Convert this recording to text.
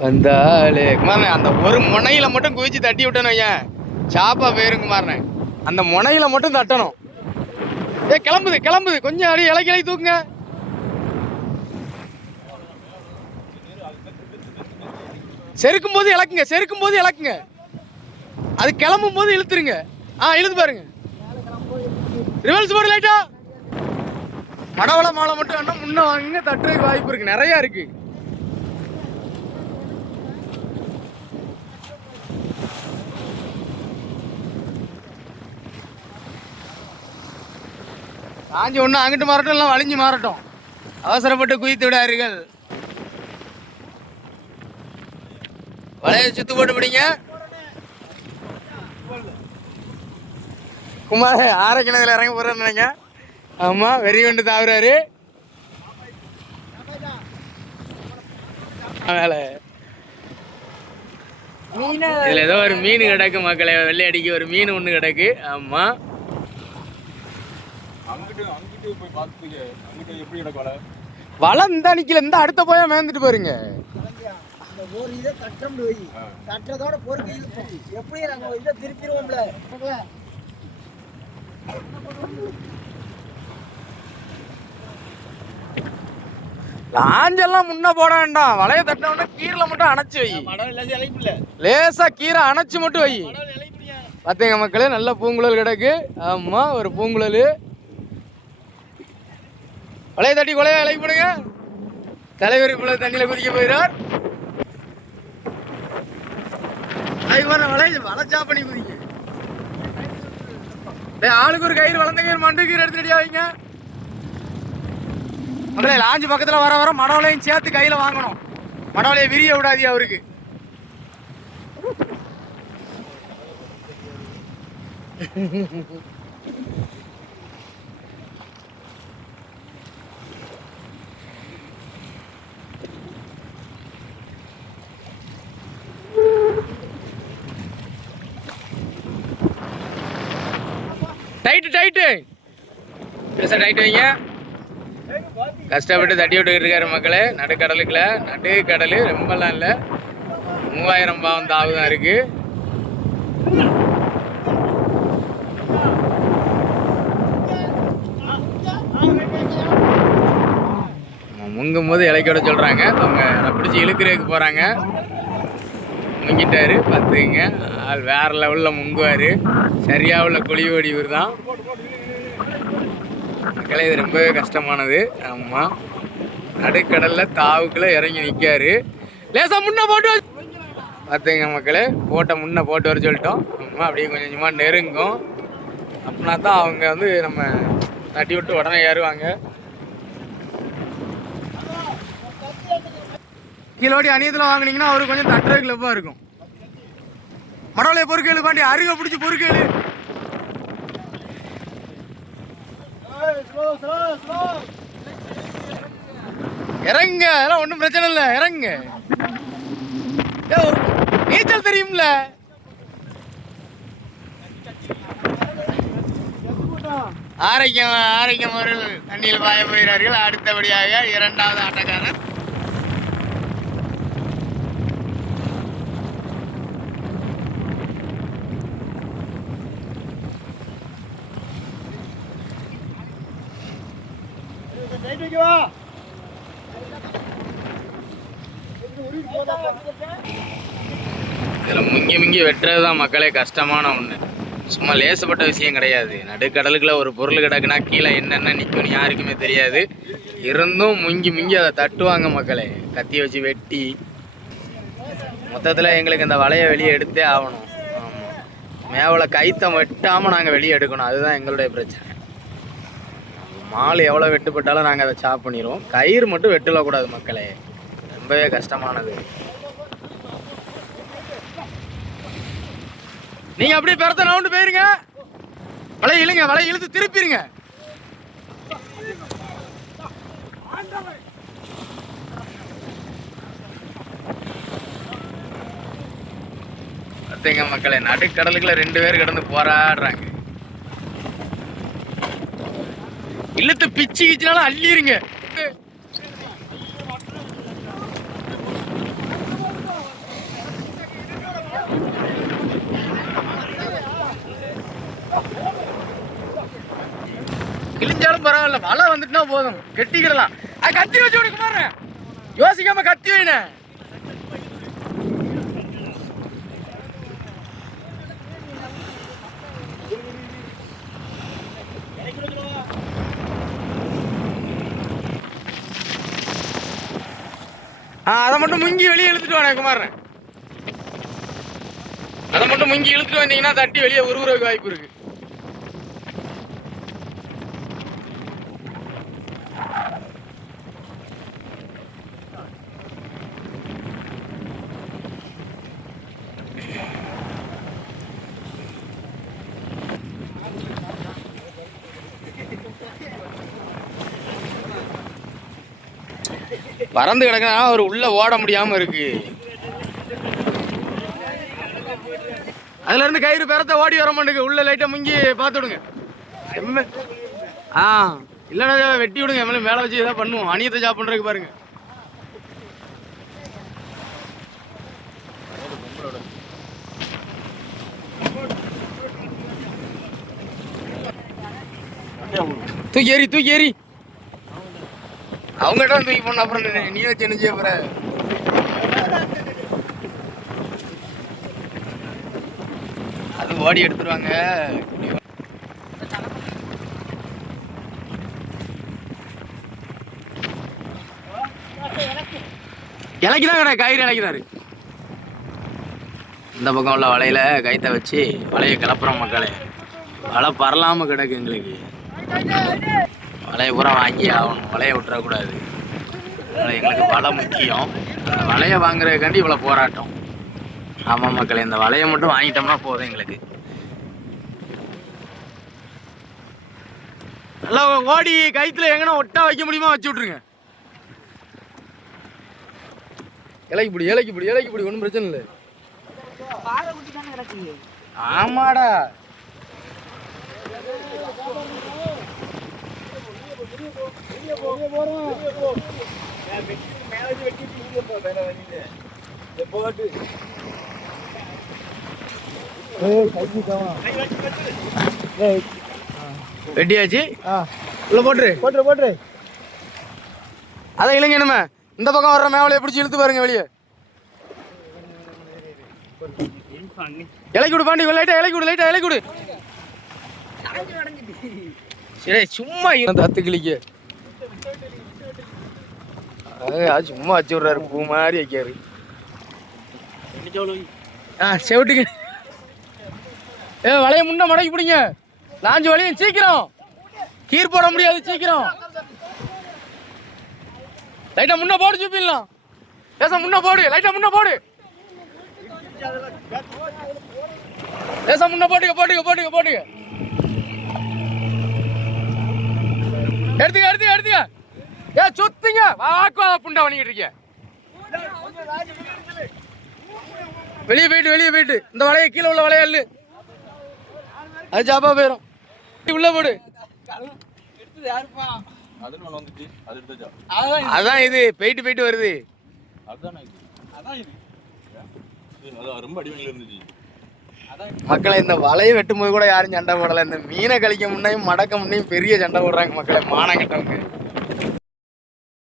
வந்தாலே குமாரண்ணே அந்த ஒரு முனையில மட்டும் குவிச்சு தட்டி விட்டணும் ஏன் சாப்பா போயிருங்க குமாரண்ணே. அந்த முனையில மட்டும் தட்டணும். கிளம்புது கிளம்புது, கொஞ்சம் அடி இலை கிளை தூக்குங்க. செருக்கும் போது இழக்குங்க, செருக்கும் போது இழக்குங்க. அது கிளம்பும் போது இழுத்துருங்க. இழுத்து பாருங்க. ரிவர்ஸ் போடு லைட்டா. மடவள மாலை மட்டும் வேணா முன்ன வாங்குங்க, தட்டுறதுக்கு வாய்ப்பு இருக்கு, நிறைய இருக்கு. காஞ்சி ஒன்று அங்கிட்டு மாறட்டும், இல்லை வலிஞ்சு மாறட்டும். அவசரப்பட்டு குவித்து விடாருங்கள். வளைய சுத்து போட்டு பிடிங்க. குமார் ஆரோக்கியத்தில் இறங்க போறேன்னு நினைங்க. ஆமா, வெறி கொண்டு தாவுறாரு. இதுல ஏதோ ஒரு மீன் கிடக்கு மக்களை, வெள்ளை அடிக்க ஒரு மீன் ஒண்ணு கிடக்கு. ஆமா, வலை இந்த நிக்கல, இந்த அடுத்த போயா மேந்துட்டு போறீங்க. லாஞ்செல்லாம் முன்ன போட வேண்டாம். வளைய தட்டின கீரை மட்டும் அணைச்சு வை. லேசா கீரை அணைச்சு மட்டும் வை. பாத்தீங்க மக்களே, நல்ல பூங்குழல் கிடக்கு. ஆமா, ஒரு பூங்குழல். வளைய தட்டி கொலையா இலைக்கு போடுங்க. தலைவர் இப்ப தண்ணியில குதிக்க போயிடார். வளைச்சா பண்ணி குதிக்க. ஆளுக்கு ஒரு கயிறு, வளர்ந்த கயிறு, மண்டு கயிறு எடுத்து ரெடியா வைங்க. முதல்ல லாஞ்சு பக்கத்துல வர வர மடவளையும் சேர்த்து கையில வாங்கணும். மடவளையை விரிய விடாது அவருக்கு. டைட்டு டைட்டு பெருசா டைட்டு வைங்க. கஷ்டப்பட்டு தட்டி விட்டுக்கிட்டு இருக்காரு மக்களே. நடுக்கடலுக்குள்ள, நடுக்கடல் ரொம்பலாம் இல்லை, 3000 பாவம் தாவு தான் இருக்கு. முங்கும் போது இலைக்கோட சொல்றாங்க. அவங்க அதை பிடிச்சி இழுக்கிறதுக்கு போறாங்க. முங்கிட்டாரு பார்த்துக்குங்க. ஆள் வேற லெவலில் முங்குவார். சரியா உள்ள குழி ஓடிவர் தான் மக்களே. இது ரொம்பவே கஷ்டமானது. ஆமாம், நடுக்கடலில் தாவுக்குள்ளே இறங்கி நிற்காரு. லேசா முன்ன போட்டு பார்த்துங்க மக்களே. போட்ட முன்ன போட்டு வர சொல்லிட்டோம். ஆமாம், அப்படியே கொஞ்சம் கொஞ்சமாக நெருங்கும். அப்படின்னா தான் அவங்க வந்து நம்ம தட்டி விட்டு உடனே ஏறுவாங்க. கீழோடி அணியத்தில் வாங்கினீங்கன்னா அவருக்கு கொஞ்சம் தட்டுறது கிளப்பாக இருக்கும். மடவளைய பொறுக்கேளு பாண்டி, அருகை பிடிச்சி பொறுக்கேளு. இறங்க, அதெல்லாம் ஒன்றும் பிரச்சனை இல்லை, இறங்க. நீச்சல் தெரியும்ல. ஆரோக்கியம் ஆரோக்கியம் அவர்கள் தண்ணியில் பாய போகிறார்கள். அடுத்தபடியாக இரண்டாவது ஆட்டக்காரர் இதில் முங்கி முங்கி வெட்டுறது தான் மக்களே கஷ்டமான ஒன்று. சும்மா லேசப்பட்ட விஷயம் கிடையாது. நடுக்கடலுக்குள்ள ஒரு பொருள் கிடக்குன்னா கீழே என்னென்ன நிற்கும்னு யாருக்குமே தெரியாது. இருந்தும் முங்கி முங்கி அதை தட்டுவாங்க மக்களே, கத்தியை வச்சு வெட்டி. மொத்தத்தில் எங்களுக்கு இந்த வலையை வெளியே எடுத்தே ஆகணும். ஆமாம், மேவலை கைத்தம் வெட்டாமல் நாங்கள் வெளியே எடுக்கணும். அதுதான் எங்களுடைய பிரச்சனை. மால் எவ்வளோ வெட்டுப்பட்டாலும் நாங்கள் அதை சாப் பண்ணிடுவோம். கயிறு மட்டும் வெட்டக்கூடாது மக்களே, ரொம்பவே கஷ்டமானது. நீங்கள் அப்படியே பெறத்த ரவுண்டு போயிருங்க. வலை இழுங்க, வலை இழுத்து திருப்பிடுங்க. பார்த்தீங்க மக்களே, நடுக்கடலுக்குள்ள 2 பேர் கிடந்து போராடுறாங்க. இழுத்து பிச்சு கிச்சினாலும் அள்ளிருங்க. கிழிஞ்சாலும் பரவாயில்ல, வலை வந்துட்டுனா போதும், கெட்டிக்கிடலாம். அது கத்தி வச்சு கொடுக்க மாறேன், யோசிக்காம கத்தி வைன. அதை மட்டும் முங்கி வெளியே இழுத்துட்டு வானே குமாரன். அதை மட்டும் முங்கி இழுத்துட்டு வந்தீங்கன்னா தட்டி வெளியே உருவுறதுக்கு வாய்ப்பு இருக்கு. பறந்து கிடக்குனா அவர் உள்ள ஓட முடியாம இருக்கு. அதுல இருந்து கயிறு பெறத்த ஓடி வர மாட்டேங்குது. உள்ள லைட்டா முங்கி பார்த்து விடுங்க. இல்லைன்னா வெட்டி விடுங்க, மேலே வச்சு ஏதாவது பண்ணுவோம். அணியத்தை ஜாப் பண்றதுக்கு பாருங்க. தூக்கி ஏறி தூக்கி ஏறி அவங்ககிட்ட தூக்கி போன அப்புறம் நீ வச்சு என்ன செய்ய போற? அது ஓடி எடுத்துருவாங்க. இலைக்குதான் கடை கயிறு இலைக்கிறாரு. இந்த பக்கம் உள்ள வலையில கைத்த வச்சு வலையை கிளப்புறோம் மக்களே. வலை பரலாம கிடக்கு எங்களுக்கு. வலையை பூரா வாங்கி ஆகணும், வலையை விட்டுறக்கூடாது. அதனால் எங்களுக்கு வலை முக்கியம். அந்த வலையை வாங்குறதுக்காண்டி இவ்வளோ போராட்டம். ஆமாம் மக்களே, இந்த வலையை மட்டும் வாங்கிட்டோம்னா போதும் எங்களுக்கு. நல்லா ஓடி கைத்துல எங்கன்னா ஒட்டா வைக்க முடியுமா வச்சு விட்ருங்க. இலைக்கு பிடி ஒன்றும் பிரச்சனை இல்லை. ஆமாடா, வெட்டியாச்சு. உள்ள போட்டுரு. அதை இல்லைங்க, நம்ம இந்த பக்கம் வர்ற மேவலையை பிடிச்சி இழுத்து பாருங்க வெளியே. இலைக்கு விடு பாண்டி, லைட்டா இலைக்கு விடு. சரி சும்மா தத்து கிளிக்க சும்மா வச்சு விடுறாரு, பூ மாதிரி வைக்காரு. செவிட்டுக்கு வலைய முன்ன மடக்கி பிடிங்க. லாஞ்சு வலையும் சீக்கிரம், கீர் போட முடியாது, சீக்கிரம் லைட்டா முன்ன போடு. சூப்பிடலாம் லேசா முன்ன போடு, லைட்டா முன்ன போடு. லேசா முன்ன போட்டுக்க. எடுத்துக்க. சுத்துங்க வாக்குவா புண்டா பண்ணிக்கிட்டு இருக்க. வெளியே போயிட்டு இந்த வலைய கீழே உள்ள வலைய அல்லு, அது ஜாப்பா போயிடும். உள்ள போடு. அதான் இது போயிட்டு வருது. மக்களை, இந்த வலையை வெட்டும் போது கூட யாரும் சண்டை போடல. இந்த மீனை கழிக்க முன்னையும் மடக்க முன்னையும் பெரிய சண்டை போடுறாங்க மக்களை, மானம் கட்டவங்க.